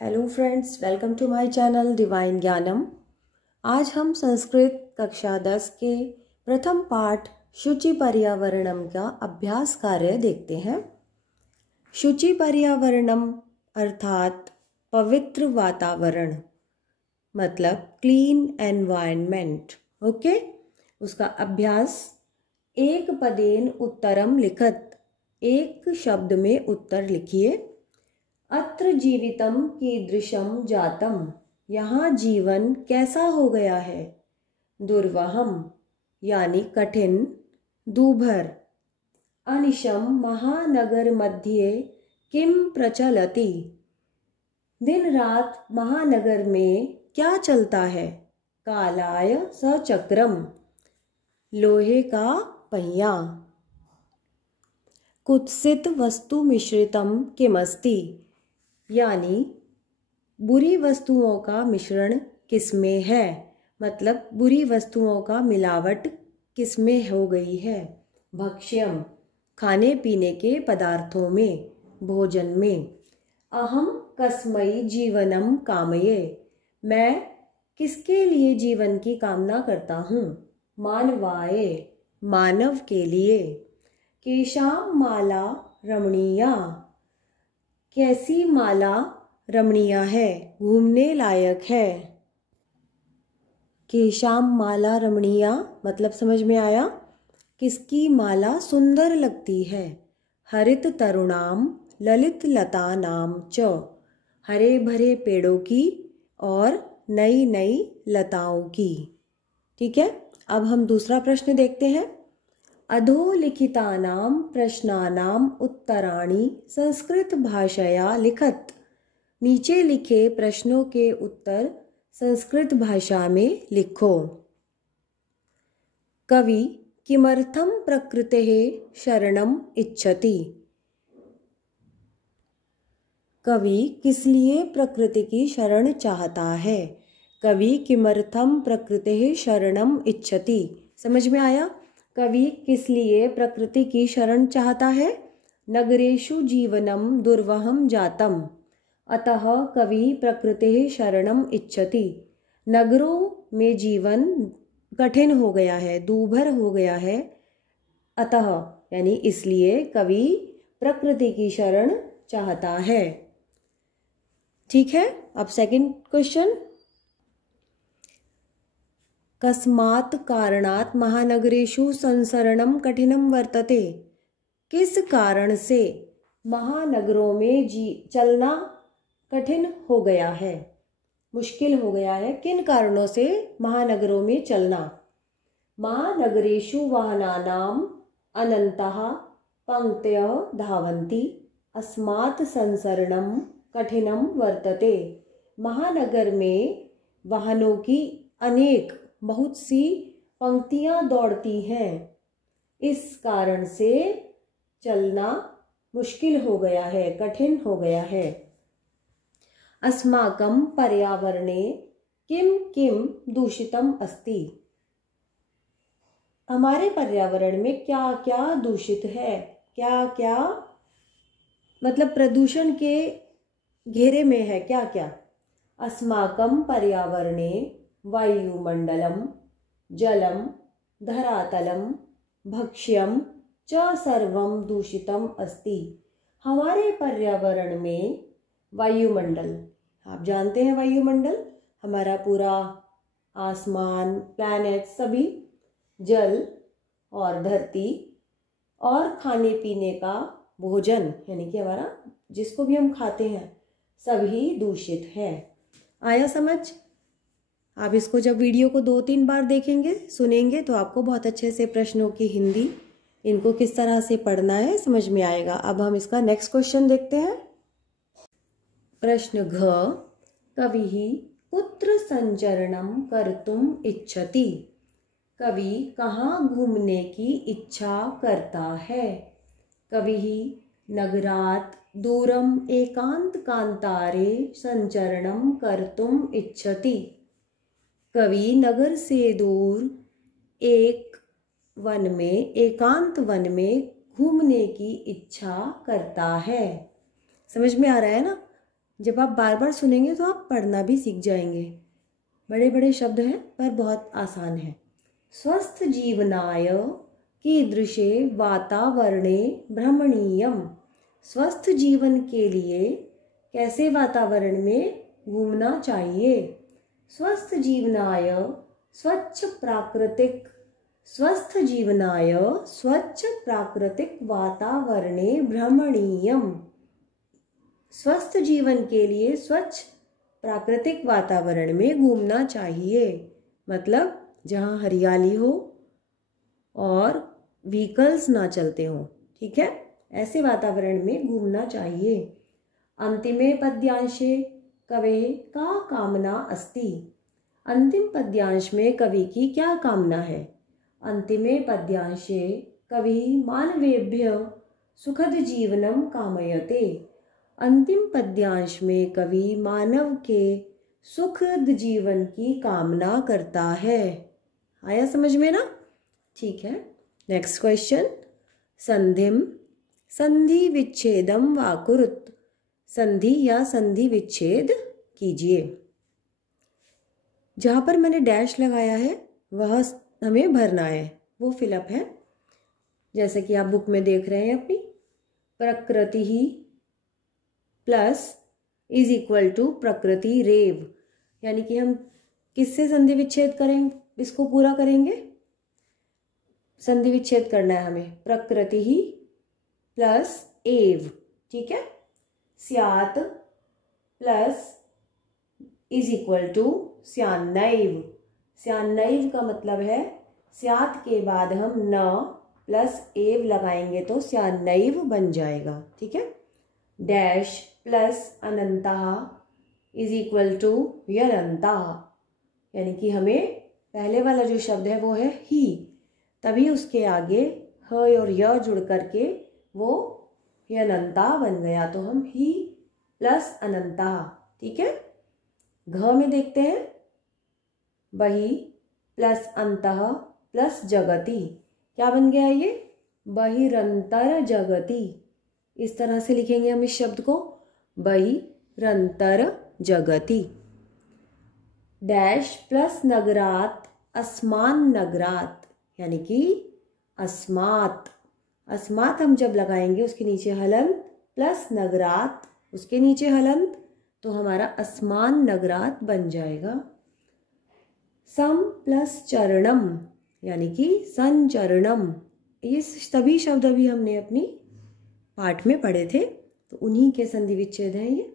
Hello friends, welcome to my channel divine Gyanam. आज हम संस्कृत कक्षा 10 के प्रथम पाठ शुचि पर्यावरणम का अभ्यास कार्य देखते हैं। शुचि पर्यावरणम अर्थात पवित्र वातावरण, मतलब क्लीन एनवायरनमेंट। ओके, उसका अभ्यास एक पदेन उत्तरम लिखत, एक शब्द में उत्तर लिखिए। अत्र जीवितम कीदृशम जातम, यहाँ जीवन कैसा हो गया है। दुर्वहम यानी कठिन, दूभर। अनिशम महानगर मध्ये किम प्रचलति, दिन रात महानगर में क्या चलता है। कालाय सचक्रम, लोहे का पहिया। कुत्सित वस्तु मिश्रितम किमस्ति, यानी बुरी वस्तुओं का मिश्रण किसमें है, मतलब बुरी वस्तुओं का मिलावट किसमें हो गई है। भक्ष्यम खाने पीने के पदार्थों में, भोजन में। अहम कस्मै जीवनम कामये, मैं किसके लिए जीवन की कामना करता हूँ। मानवाय मानव के लिए। केशाम माला रमणीया, कैसी माला रमणीय है, घूमने लायक है। केशाम माला रमणीया मतलब समझ में आया, किसकी माला सुंदर लगती है। हरित तरुणाम ललित लता नाम च, हरे भरे पेड़ों की और नई नई लताओं की। ठीक है, अब हम दूसरा प्रश्न देखते हैं। अधोलिखितानां प्रश्नानां उत्तराणि संस्कृत भाषया लिखत, नीचे लिखे प्रश्नों के उत्तर संस्कृत भाषा में लिखो। कवि किमर्थं प्रकृतेः शरणम इच्छति, कवि किस लिए प्रकृति की शरण चाहता है। कवि किमर्थं प्रकृतेः शरणम इच्छति, समझ में आया, कवि किस लिए प्रकृति की शरण चाहता है। नगरेषु जीवनम दुर्वहम जातम, अतः कवि प्रकृतेः शरणम इच्छति, नगरों में जीवन कठिन हो गया है, दूभर हो गया है। अतः यानी इसलिए कवि प्रकृति की शरण चाहता है। ठीक है, अब सेकंड क्वेश्चन। कस्मात् कारणात् महानगरेषु संसरणम कठिनम वर्तते, किस कारण से महानगरों में चलना कठिन हो गया है, मुश्किल हो गया है। किन कारणों से महानगरों में चलना। महानगरेषु वाहनानाम अनंतः पंक्तयः धावन्ति, अस्मात् संसरणम कठिनम वर्तते, महानगर में वाहनों की अनेक बहुत सी पंक्तियां दौड़ती हैं, इस कारण से चलना मुश्किल हो गया है, कठिन हो गया है। अस्माकं पर्यावरणे किम किम दूषितम अस्ति, हमारे पर्यावरण में क्या क्या दूषित है, क्या क्या मतलब प्रदूषण के घेरे में है, क्या क्या। अस्माकं पर्यावरणे वायुमंडलम जलम धरातलम भक्ष्यम च सर्वम दूषितम अस्ति, हमारे पर्यावरण में वायुमंडल, आप जानते हैं वायुमंडल हमारा पूरा आसमान, प्लैनेट सभी, जल और धरती, और खाने पीने का भोजन यानी कि हमारा जिसको भी हम खाते हैं सभी दूषित है। आया समझ। आप इसको जब वीडियो को 2-3 बार देखेंगे, सुनेंगे, तो आपको बहुत अच्छे से प्रश्नों की हिंदी, इनको किस तरह से पढ़ना है समझ में आएगा। अब हम इसका नेक्स्ट क्वेश्चन देखते हैं। प्रश्न घ, कविः कुत्र संचरणं कर्तुम इच्छति, कवि कहाँ घूमने की इच्छा करता है। कविः नगरात् दूरम एकांत कांतारे संचरणं कर्तुम इच्छति, कवि नगर से दूर एक वन में, एकांत वन में घूमने की इच्छा करता है। समझ में आ रहा है ना, जब आप बार बार सुनेंगे तो आप पढ़ना भी सीख जाएंगे। बड़े बड़े शब्द हैं पर बहुत आसान है। स्वस्थ जीवनाय कीदृशे वातावरणे भ्रमणीयम। स्वस्थ जीवन के लिए कैसे वातावरण में घूमना चाहिए। स्वस्थ जीवनाय स्वच्छ प्राकृतिक, स्वस्थ जीवनाय स्वच्छ प्राकृतिक वातावरणे भ्रमणीयम। स्वस्थ जीवन के लिए स्वच्छ प्राकृतिक वातावरण में घूमना चाहिए, मतलब जहाँ हरियाली हो और व्हीकल्स ना चलते हों, ठीक है, ऐसे वातावरण में घूमना चाहिए। अंतिमे पद्यांशे कवे का कामना अस्ति। अंतिम पद्यांश में कवि की क्या कामना है। अंतिमे पद्यांशे कवि मानवेभ्य सुखद जीवनम कामयते। अंतिम पद्यांश में कवि मानव के सुखद जीवन की कामना करता है। आया समझ में ना? ठीक है, नेक्स्ट क्वेश्चन। संधिम संधि विच्छेदम वाकुरुत। संधि या संधि विच्छेद कीजिए। जहाँ पर मैंने डैश लगाया है वह हमें भरना है, वो फिलअप है। जैसे कि आप बुक में देख रहे हैं अपनी, प्रकृति ही प्लस इज इक्वल टू प्रकृति रेव, यानी कि हम किससे संधि विच्छेद करेंगे, इसको पूरा करेंगे, संधि विच्छेद करना है हमें। प्रकृति ही प्लस एव, ठीक है, स्यात् प्लस इज इक्वल टू स्यान्नैव। स्यान्नैव का मतलब है स्यात् के बाद हम न प्लस एव लगाएंगे तो स्यान्नैव बन जाएगा, ठीक है। डैश प्लस अनंतः इज इक्वल टू यनंतः, यानी कि हमें पहले वाला जो शब्द है वो है ही, तभी उसके आगे ह और य जुड़ करके वो यनंता बन गया, तो हम ही प्लस अनंता, ठीक है। घ में देखते हैं, बही प्लस अंतः प्लस जगति, क्या बन गया ये, बहिरंतर जगति। इस तरह से लिखेंगे हम इस शब्द को, बहिरंतर जगति। डैश प्लस नगरात अस्मान नगरात, यानी कि अस्मात। अस्मात हम जब लगाएंगे उसके नीचे हलंत प्लस नगरात उसके नीचे हलंत, तो हमारा अस्मान नगरात बन जाएगा। सम प्लस चरणम, यानी कि संचरणम। ये सभी शब्द अभी हमने अपनी पाठ में पढ़े थे, तो उन्हीं के संधि विच्छेद हैं ये।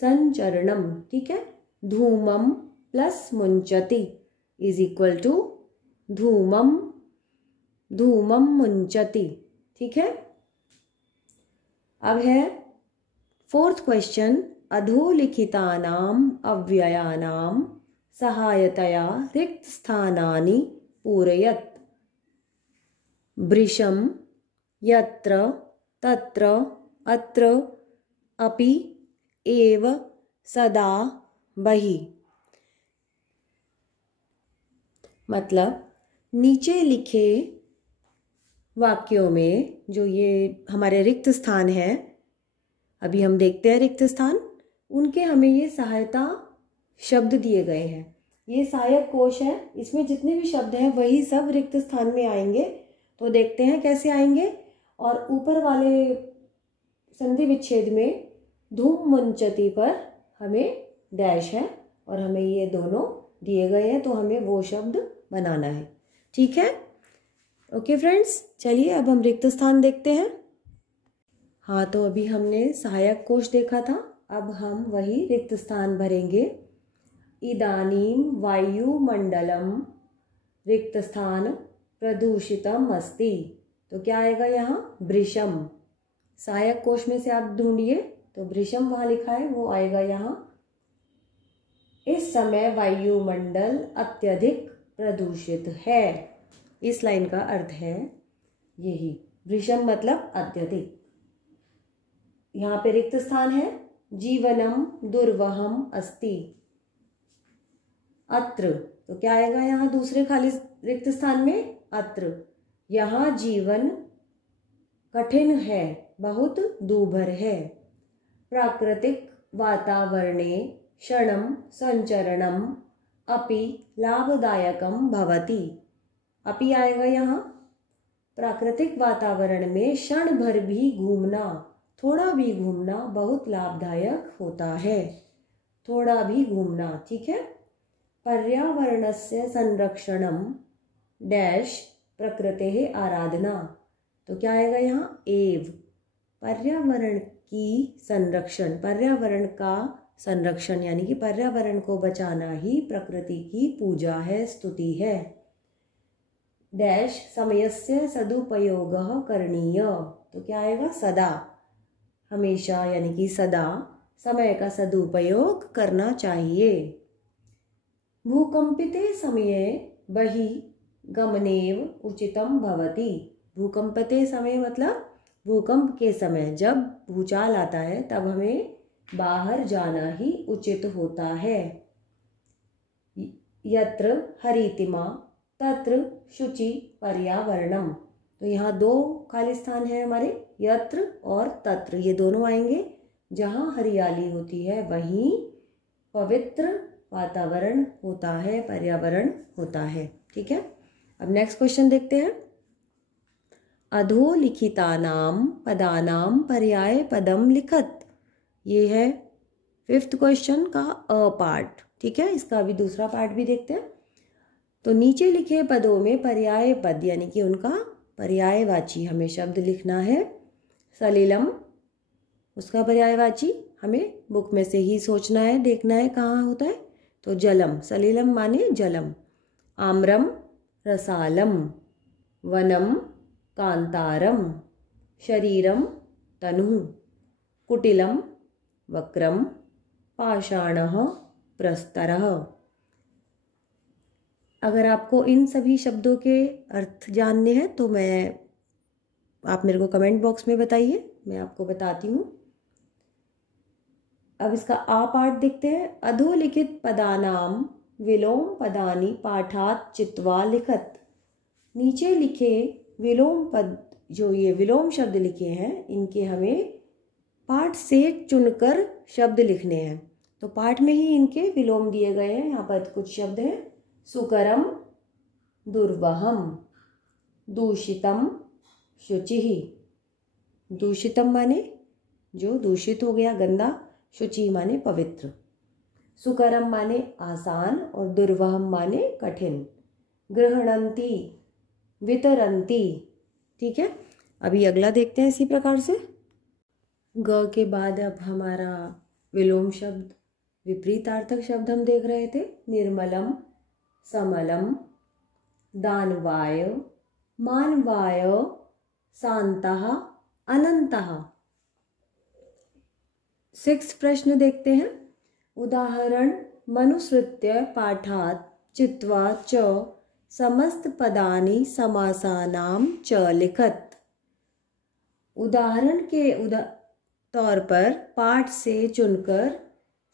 संचरणम, ठीक है। धूमम प्लस मुंचति इज इक्वल टू धूमम, धूमम मुंचति, ठीक है। अब है फोर्थ क्वेश्चन। अधोलिखितानाम अव्ययानाम सहायतया रिक्त स्थानानि पूरयत। भृशम यत्र तत्र अत्र अपि एव सदा बहि। मतलब नीचे लिखे वाक्यों में जो ये हमारे रिक्त स्थान है, अभी हम देखते हैं रिक्त स्थान, उनके हमें ये सहायता शब्द दिए गए हैं। ये सहायक कोश है, इसमें जितने भी शब्द हैं वही सब रिक्त स्थान में आएंगे। तो देखते हैं कैसे आएंगे। और ऊपर वाले संधि विच्छेद में धूम मुंचति पर हमें डैश है और हमें ये दोनों दिए गए हैं, तो हमें वो शब्द बनाना है, ठीक है। ओके फ्रेंड्स, चलिए अब हम रिक्त स्थान देखते हैं। हाँ, तो अभी हमने सहायक कोश देखा था, अब हम वही रिक्त स्थान भरेंगे। इदानीं वायुमंडलम रिक्त स्थान प्रदूषितम अस्ति, तो क्या आएगा यहाँ, भृशम। सहायक कोश में से आप ढूंढिए, तो भृशम वहाँ लिखा है, वो आएगा यहाँ। इस समय वायुमंडल अत्यधिक प्रदूषित है। इस लाइन का अर्थ है यही, भृशम मतलब अत्यधिक। यहाँ पे रिक्त स्थान है, जीवनम दुर्वहम अस्ति। अत्र, तो क्या आएगा यहाँ दूसरे खाली रिक्त स्थान में, अत्र। यहाँ जीवन कठिन है, बहुत दूभर है। प्राकृतिक वातावरणे क्षणं संचरणम अपि लाभदायकम भवति। अपि आएगा यहाँ। प्राकृतिक वातावरण में क्षण भर भी घूमना, थोड़ा भी घूमना बहुत लाभदायक होता है। थोड़ा भी घूमना, ठीक है। पर्यावरणस्य संरक्षणम डैश प्रकृतेः आराधना। तो क्या आएगा यहाँ? एव। पर्यावरण की संरक्षण, पर्यावरण का संरक्षण यानी कि पर्यावरण को बचाना ही प्रकृति की पूजा है, स्तुति है। डैश समयस्य सदुपयोगः करणीय। तो क्या आएगा? सदा, हमेशा यानी कि सदा समय का सदुपयोग करना चाहिए। भूकंपिते समये बहि गमनेव उचितम भवति। भूकंपते समय मतलब भूकंप के समय, जब भूचाल आता है तब हमें बाहर जाना ही उचित होता है। यत्र हरितिमा तत्र शुचि पर्यावरणम। तो यहाँ दो खाली स्थान है हमारे, यत्र और तत्र, ये दोनों आएंगे। जहाँ हरियाली होती है वहीं पवित्र वातावरण होता है, पर्यावरण होता है, ठीक है। अब नेक्स्ट क्वेश्चन देखते हैं। अधोलिखितानां पदानां पर्याय पदम लिखत। ये है 5th क्वेश्चन का अ पार्ट, ठीक है। इसका अभी दूसरा पार्ट भी देखते हैं। तो नीचे लिखे पदों में पर्याय पद यानी कि उनका पर्यायवाची हमें शब्द लिखना है। सलिलम, उसका पर्यायवाची हमें बुक में से ही सोचना है, देखना है कहाँ होता है। तो जलम, सलिलम माने जलम। आम्रम रसालम, वनम कांतारम, शरीरम तनु, कुटिलम वक्रम, पाषाणः प्रस्तरः। अगर आपको इन सभी शब्दों के अर्थ जानने हैं तो आप मेरे को कमेंट बॉक्स में बताइए, मैं आपको बताती हूँ। अब इसका आ पाठ देखते हैं। अधोलिखित पदानाम विलोम पदानि पाठात चित्वा लिखत। नीचे लिखे विलोम पद, जो ये विलोम शब्द लिखे हैं, इनके हमें पाठ से चुनकर शब्द लिखने हैं। तो पाठ में ही इनके विलोम दिए गए हैं। यहाँ पर कुछ शब्द हैं। सुकरम दुर्वहम, दूषितम शुचिः। दूषितम माने जो दूषित हो गया, गंदा। शुचि माने पवित्र। सुकरम माने आसान और दुर्वहम माने कठिन। गृहणन्ति, वितरन्ति, ठीक है। अभी अगला देखते हैं इसी प्रकार से। ग के बाद अब हमारा विलोम शब्द, विपरीतार्थक शब्द हम देख रहे थे। निर्मलम, समलम, दानवाय, मानवाय, शांतः, अनंतः। 6th प्रश्न देखते हैं। उदाहरण मनुसृत्य पाठात चित्वा च समस्त पदानि समासानां च लिखत। उदाहरण के तौर पर पाठ से चुनकर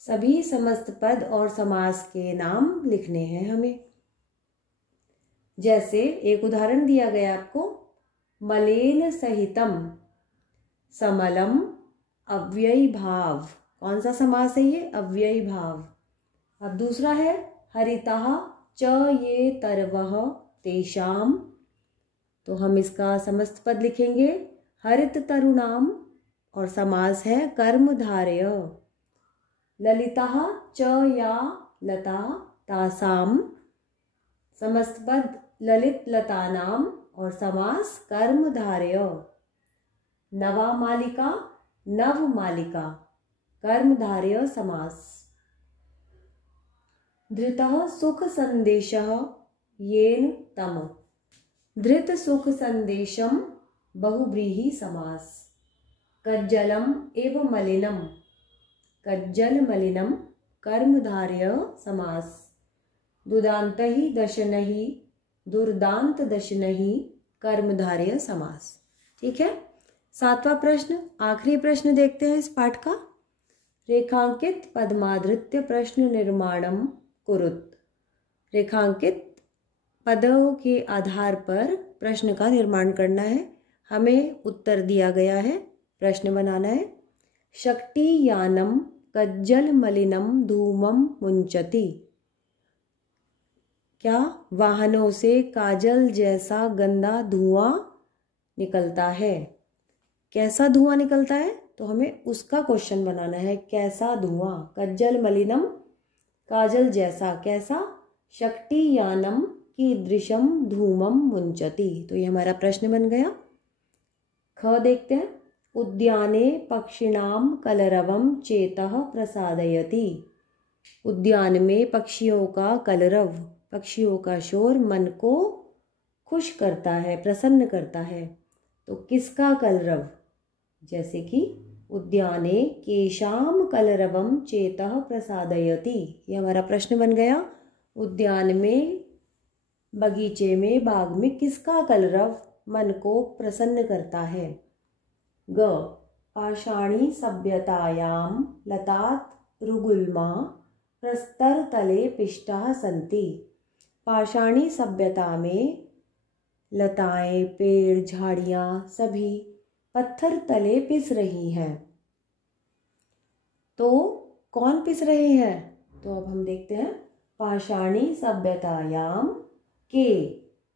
सभी समस्त पद और समास के नाम लिखने हैं हमें। जैसे एक उदाहरण दिया गया आपको, मलेन सहितम, समलम, अव्ययी भाव। कौन सा समास है ये? अव्ययी भाव। अब दूसरा है हरितः च ये तरवः तेषाम। तो हम इसका समस्त पद लिखेंगे हरित तरुणाम, और समास है कर्मधारय। ललितः च या लता तासाम, समस्त पद ललित लतानाम और समास कर्मधारय। नवा मालिका, नव मालिका, कर्मधारय समास। धृतः सुख संदेशः येन तम। धृत सुख संदेशम बहुव्रीहि समास। कज्जलम एव मलिनम, कज्जल मलिनम कर्मधारय समास। दुदांतहि दशनहि, दुर्दांत दशनहि कर्मधारय समास। ठीक है। 7वां प्रश्न, आखिरी प्रश्न देखते हैं इस पाठ का। रेखांकित पदमाधृत्य प्रश्न निर्माणम कुरुत। रेखांकित पदों के आधार पर प्रश्न का निर्माण करना है। हमें उत्तर दिया गया है, प्रश्न बनाना है। शक्ति यानम कज्जल मलिनम धूमम मुंचति। क्या वाहनों से काजल जैसा गंदा धुआं निकलता है। कैसा धुआं निकलता है, तो हमें उसका क्वेश्चन बनाना है। कैसा धुआं, कज्जल मलिनम, काजल जैसा, कैसा, शक्तियानम कीदृशम धूमम मुंचति। तो ये हमारा प्रश्न बन गया। ख देखते हैं। उद्याने पक्षिणाम कलरवम चेतः प्रसादयति। उद्यान में पक्षियों का कलरव, पक्षियों का शोर मन को खुश करता है, प्रसन्न करता है। तो किसका कलरव, जैसे कि उद्याने केशाम कलरवम चेतः प्रसादयति। ये हमारा प्रश्न बन गया। उद्यान में, बगीचे में, बाग में किसका कलरव मन को प्रसन्न करता है। ग पाषाणी सभ्यतायाम लतात रुगुल्मा प्रस्तर तले पिष्टा संति। पाषाणी सभ्यता में लताएं, पेड़, झाड़ियां सभी पत्थर तले पिस रही हैं। तो कौन पिस रहे हैं, तो अब हम देखते हैं। पाषाणी सभ्यतायाम के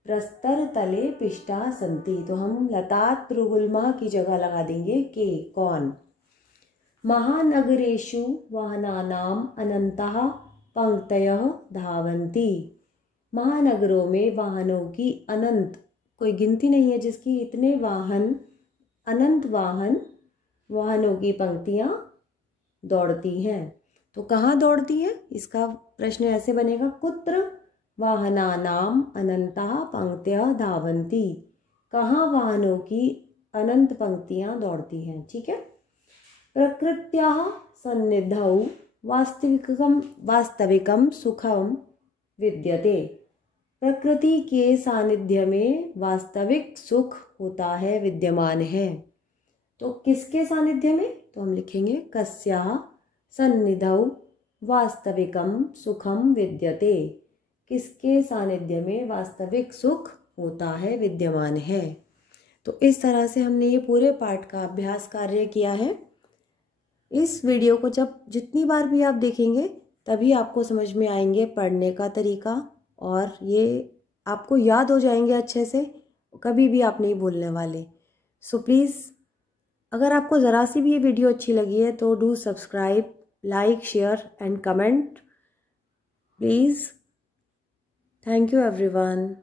प्रस्तर तले पिष्टा संति। तो हम लतात रुगुल्मा की जगह लगा देंगे के, कौन। महानगरेषु वाहनानाम अनंतः पंक्तयः धावन्ति। महानगरों में वाहनों की अनंत, कोई गिनती नहीं है जिसकी, इतने वाहन, अनंत वाहनों की पंक्तियां दौड़ती हैं। तो कहाँ दौड़ती हैं, इसका प्रश्न ऐसे बनेगा। कुत्र वाहनानाम अनंतः पंक्तयः धावन्ति। कहाँ वाहनों की अनंत पंक्तियां दौड़ती हैं। ठीक है। प्रकृत्याः सन्निधौ वास्तविकम सुखम विद्यते। प्रकृति के सानिध्य में वास्तविक सुख होता है, विद्यमान है। तो किसके सानिध्य में, तो हम लिखेंगे कस्याः सन्निधौ वास्तविकम सुखम विद्यते। किसके सानिध्य में वास्तविक सुख होता है, विद्यमान है। तो इस तरह से हमने ये पूरे पाठ का अभ्यास कार्य किया है। इस वीडियो को जितनी बार भी आप देखेंगे तभी आपको समझ में आएंगे पढ़ने का तरीका, और ये आपको याद हो जाएंगे अच्छे से, कभी भी आप नहीं भूलने वाले। सो प्लीज़, अगर आपको ज़रा सी भी ये वीडियो अच्छी लगी है तो do subscribe, like, share and comment please. Thank you everyone.